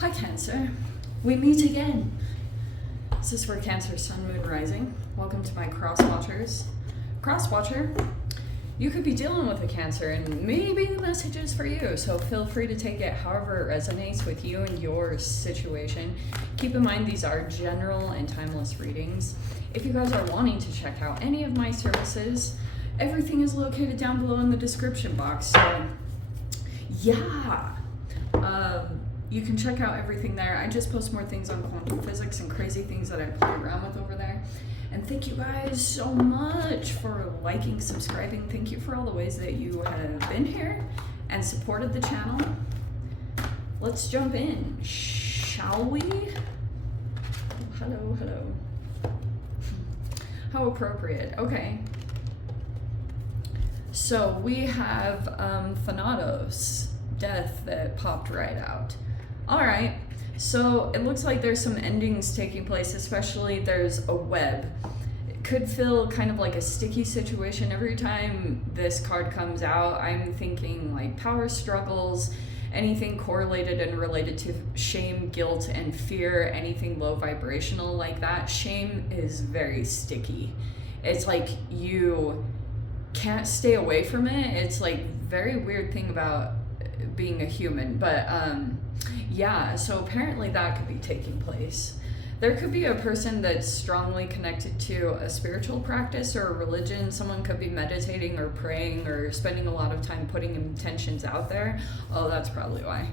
Hi Cancer, we meet again. This is for Cancer, Sun, Moon, Rising. Welcome to my Cross Watchers. Cross Watcher, you could be dealing with a Cancer and maybe the message is for you, so feel free to take it however it resonates with you and your situation. Keep in mind these are general and timeless readings. If you guys are wanting to check out any of my services, everything is located down below in the description box, so yeah. You can check out everything there. I just post more things on quantum physics and crazy things that I play around with over there. And thank you guys so much for liking, subscribing. Thank you for all the ways that you have been here and supported the channel. Let's jump in, shall we? Hello, hello. How appropriate. Okay. So we have Thanatos, death, that popped right out. All right, so it looks like there's some endings taking place, especially there's a web. It could feel kind of like a sticky situation. Every time this card comes out, I'm thinking like power struggles, anything correlated and related to shame, guilt, and fear, anything low vibrational like that. Shame is very sticky. It's like you can't stay away from it. It's like very weird thing about being a human, but yeah, so apparently that could be taking place. There could be a person that's strongly connected to a spiritual practice or a religion. Someone could be meditating or praying or spending a lot of time putting intentions out there. Oh, that's probably why.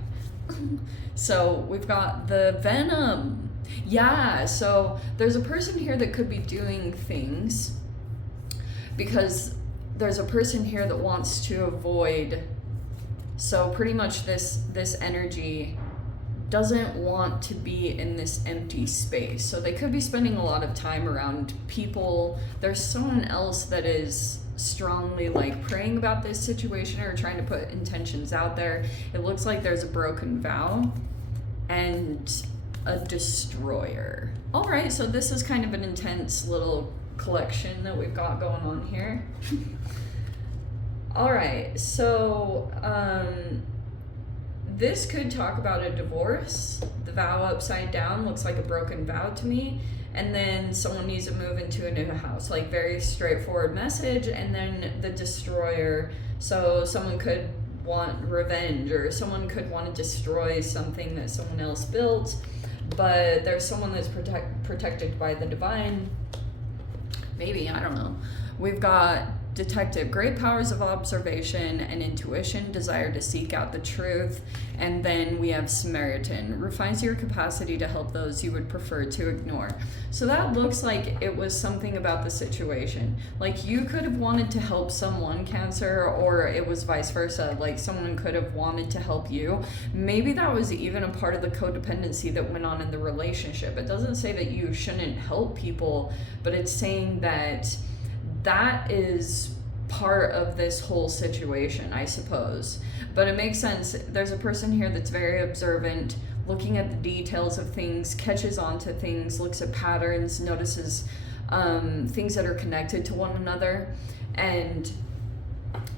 So we've got the Venom. Yeah, so there's a person here that could be doing things because there's a person here that wants to avoid. So pretty much this energy doesn't want to be in this empty space. So they could be spending a lot of time around people. There's someone else that is strongly like praying about this situation or trying to put intentions out there. It looks like there's a broken vow and a destroyer. All right, so this is kind of an intense little collection that we've got going on here. All right, so this could talk about a divorce. The vow upside down looks like a broken vow to me. And then someone needs to move into a new house, like very straightforward message. And then the destroyer, so someone could want revenge or someone could want to destroy something that someone else built, but there's someone that's protected by the divine. Maybe, I don't know. We've got detective, great powers of observation and intuition, desire to seek out the truth. And then we have Samaritan, refines your capacity to help those you would prefer to ignore. So that looks like it was something about the situation. Like you could have wanted to help someone, Cancer, or it was vice versa. Like someone could have wanted to help you. Maybe that was even a part of the codependency that went on in the relationship. It doesn't say that you shouldn't help people, but it's saying that that is part of this whole situation, I suppose. But it makes sense. There's a person here that's very observant, looking at the details of things, catches on to things, looks at patterns, notices things that are connected to one another. And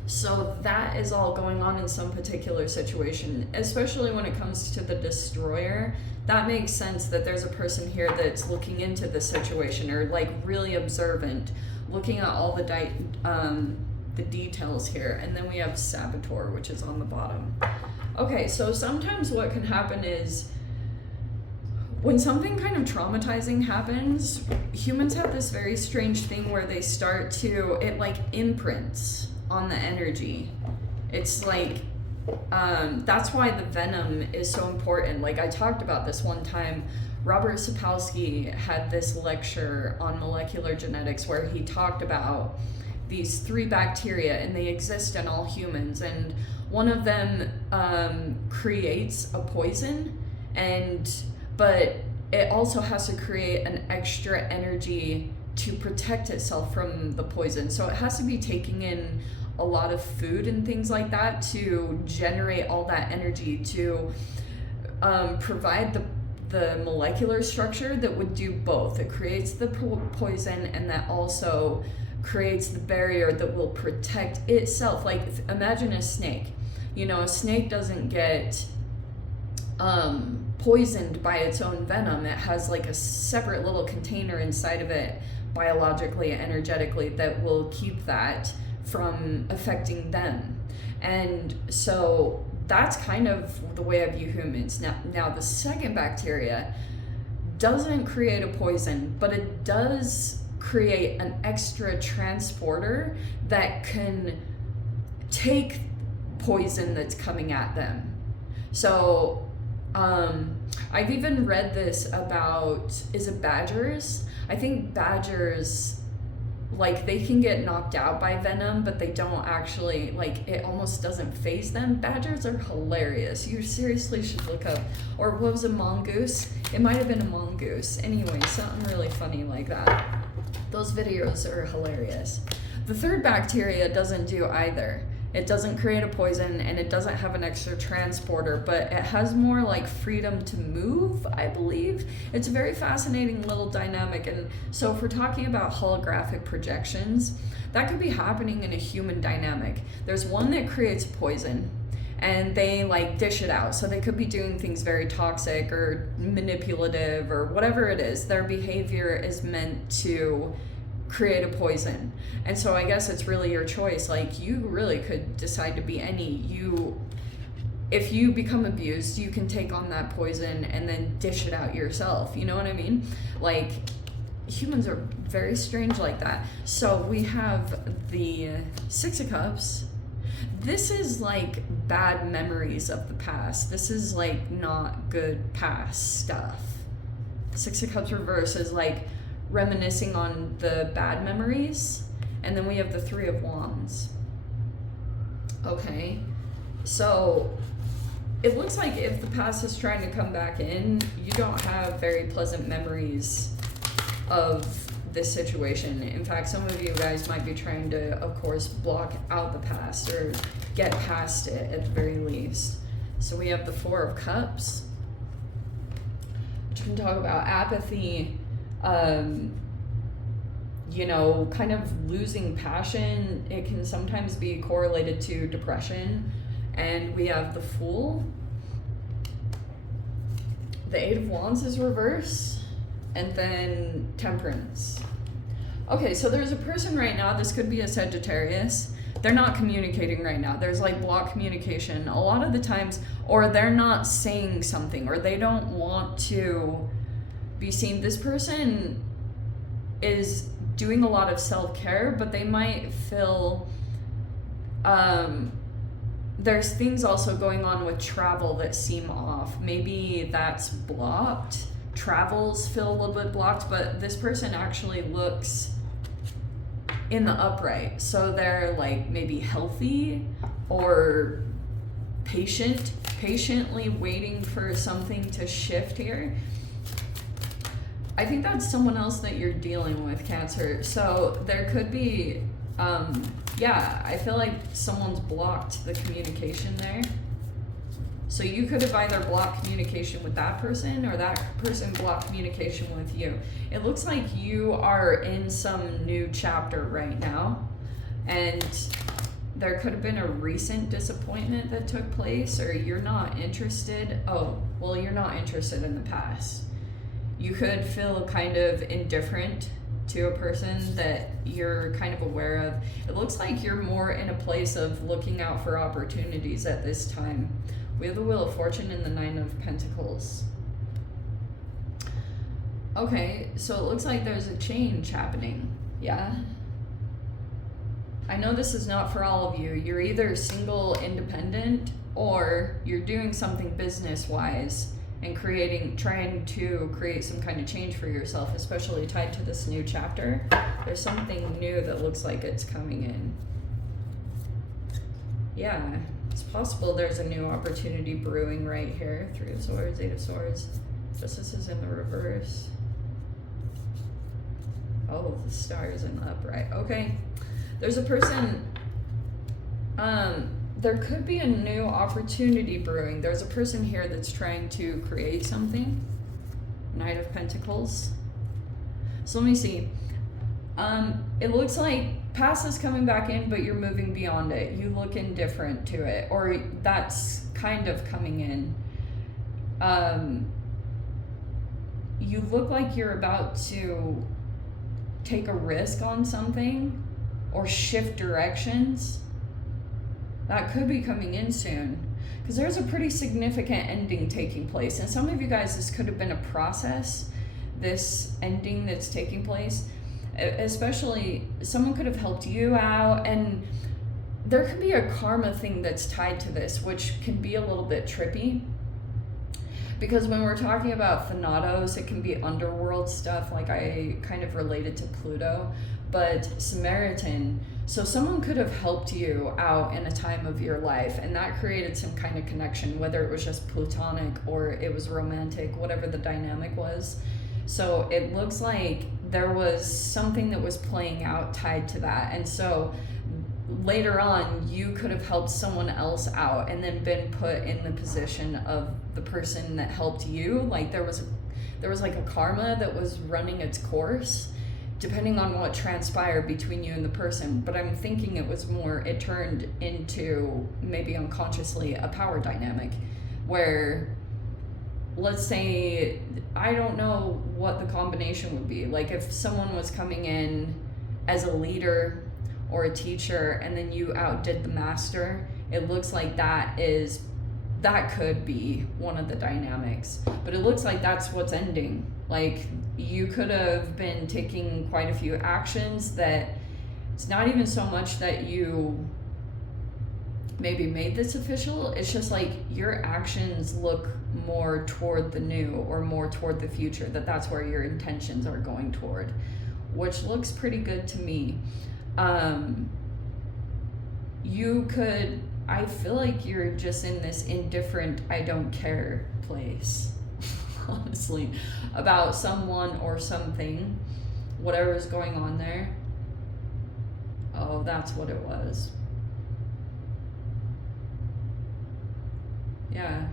so that is all going on in some particular situation, especially when it comes to the destroyer. That makes sense that there's a person here that's looking into the situation or like really observant, looking at all the details here. And then we have Saboteur, which is on the bottom. Okay, so sometimes what can happen is when something kind of traumatizing happens, humans have this very strange thing where they start to, it like imprints on the energy. It's like, that's why the Venom is so important. Like I talked about this one time, Robert Sapolsky had this lecture on molecular genetics where he talked about these 3 bacteria and they exist in all humans, and one of them creates a poison, but it also has to create an extra energy to protect itself from the poison. So it has to be taking in a lot of food and things like that to generate all that energy to provide the molecular structure that would do both. It creates the poison and that also creates the barrier that will protect itself. Like imagine a snake. You know, a snake doesn't get poisoned by its own venom. It has like a separate little container inside of it, biologically, energetically, that will keep that from affecting them. And so that's kind of the way I view humans. Now the second bacteria doesn't create a poison, but it does create an extra transporter that can take poison that's coming at them. So I've even read this about, is it badgers? I think badgers, like, they can get knocked out by venom, but they don't actually, like, it almost doesn't faze them. Badgers are hilarious. You seriously should look up, or what was a mongoose? It might have been a mongoose. Anyway, something really funny like that. Those videos are hilarious. The third bacteria doesn't do either. It doesn't create a poison, and it doesn't have an extra transporter, but it has more like freedom to move, I believe. It's a very fascinating little dynamic. And so if we're talking about holographic projections, that could be happening in a human dynamic. There's one that creates poison, and they like dish it out. So they could be doing things very toxic or manipulative or whatever it is. Their behavior is meant to create a poison. And so I guess it's really your choice. Like, you really could decide to be if you become abused, you can take on that poison and then dish it out yourself. You know what I mean? Like, humans are very strange like that. So we have the Six of Cups. This is like bad memories of the past. This is like not good past stuff. Six of Cups reverse is like reminiscing on the bad memories. And then we have the Three of Wands. Okay, so it looks like if the past is trying to come back in, you don't have very pleasant memories of this situation. In fact, some of you guys might be trying to, of course, block out the past or get past it at the very least. So we have the Four of Cups, which can talk about apathy, you know, kind of losing passion. It can sometimes be correlated to depression. And we have the Fool. The Eight of Wands is reverse. And then Temperance. Okay, so there's a person right now, this could be a Sagittarius. They're not communicating right now. There's like block communication a lot of the times, or they're not saying something, or they don't want to be seen. This person is doing a lot of self-care, but they might feel there's things also going on with travel that seem off. Maybe that's blocked. Travels feel a little bit blocked, but this person actually looks in the upright. So they're like maybe healthy or patiently waiting for something to shift here. I think that's someone else that you're dealing with, Cancer. So there could be, yeah, I feel like someone's blocked the communication there. So you could have either blocked communication with that person, or that person blocked communication with you. It looks like you are in some new chapter right now, and there could have been a recent disappointment that took place, or you're not interested. Oh, well, you're not interested in the past. You could feel kind of indifferent to a person that you're kind of aware of. It looks like you're more in a place of looking out for opportunities at this time. We have the Wheel of Fortune and the Nine of Pentacles. Okay, so it looks like there's a change happening. Yeah? I know this is not for all of you. You're either single, independent, or you're doing something business-wise and trying to create some kind of change for yourself, especially tied to this new chapter. There's something new that looks like it's coming in. Yeah, it's possible there's a new opportunity brewing right here. Three of Swords, Eight of Swords. Justice is in the reverse. Oh, the Star is in the upright. Okay. There's a person, there could be a new opportunity brewing. There's a person here that's trying to create something. Knight of Pentacles. So let me see. It looks like past is coming back in, but you're moving beyond it. You look indifferent to it, or that's kind of coming in. You look like you're about to take a risk on something or shift directions. That could be coming in soon, because there's a pretty significant ending taking place. And some of you guys, this could have been a process, this ending that's taking place. Especially, someone could have helped you out, and there could be a karma thing that's tied to this, which can be a little bit trippy. Because when we're talking about Thanatos, it can be underworld stuff, like I kind of related to Pluto. But Samaritan, so someone could have helped you out in a time of your life, and that created some kind of connection, whether it was just platonic or it was romantic, whatever the dynamic was. So it looks like there was something that was playing out tied to that. And so later on, you could have helped someone else out and then been put in the position of the person that helped you. Like there was like a karma that was running its course, depending on what transpired between you and the person. But I'm thinking it turned into, maybe unconsciously, a power dynamic where, let's say, I don't know what the combination would be. Like if someone was coming in as a leader or a teacher and then you outdid the master, it looks like that could be one of the dynamics. But it looks like that's what's ending. Like you could have been taking quite a few actions that it's not even so much that you maybe made this official, it's just like your actions look more toward the new or more toward the future, that's where your intentions are going toward, which looks pretty good to me. I feel like you're just in this indifferent, I don't care place, honestly, about someone or something, whatever is going on there. Oh, that's what it was. Yeah.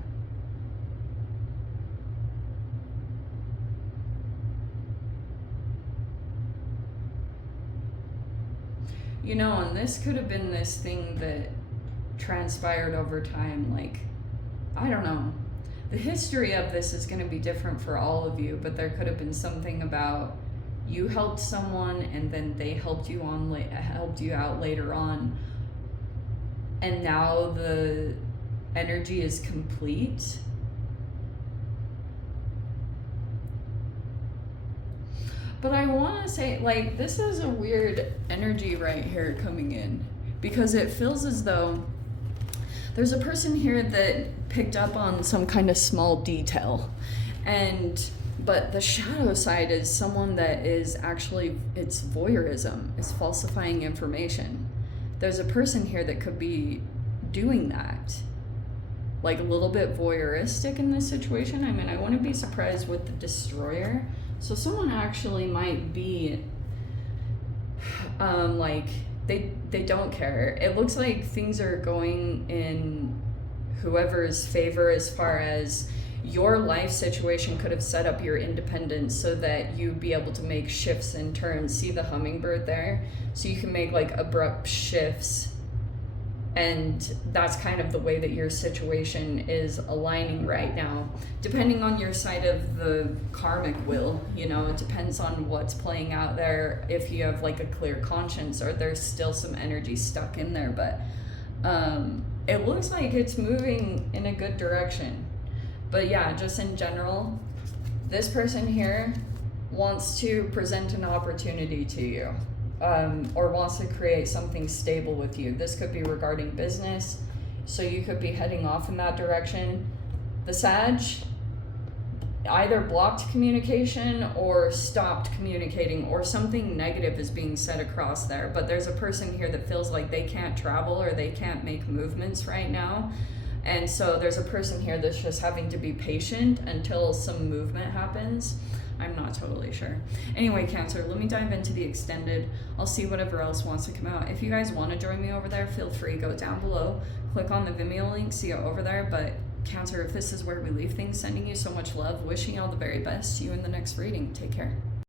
And this could have been this thing that transpired over time. Like, I don't know. The history of this is going to be different for all of you, but there could have been something about you helped someone and then they helped you out later on, and now the energy is complete. But I want to say, like, this is a weird energy right here coming in, because it feels as though there's a person here that picked up on some kind of small detail, but the shadow side is someone that is actually, it's voyeurism, it's falsifying information. There's a person here that could be doing that, like a little bit voyeuristic in this situation. I mean, I wouldn't be surprised with the destroyer. So someone actually might be like they don't care. It looks like things are going in whoever's favor, as far as your life situation could have set up your independence so that you'd be able to make shifts and turns. See the hummingbird there? So you can make like abrupt shifts, and that's kind of the way that your situation is aligning right now, depending on your side of the karmic wheel. It depends on what's playing out there, if you have like a clear conscience or there's still some energy stuck in there. But it looks like it's moving in a good direction. But yeah, just in general, this person here wants to present an opportunity to you. Or wants to create something stable with you. This could be regarding business, so you could be heading off in that direction. The Sag either blocked communication or stopped communicating, or something negative is being said across there. But there's a person here that feels like they can't travel or they can't make movements right now. And so there's a person here that's just having to be patient until some movement happens. I'm not totally sure. Anyway, Cancer, let me dive into the extended. I'll see whatever else wants to come out. If you guys want to join me over there, feel free. Go down below, click on the Vimeo link, see it over there. But Cancer, if this is where we leave things, sending you so much love, wishing you all the very best. See you in the next reading. Take care.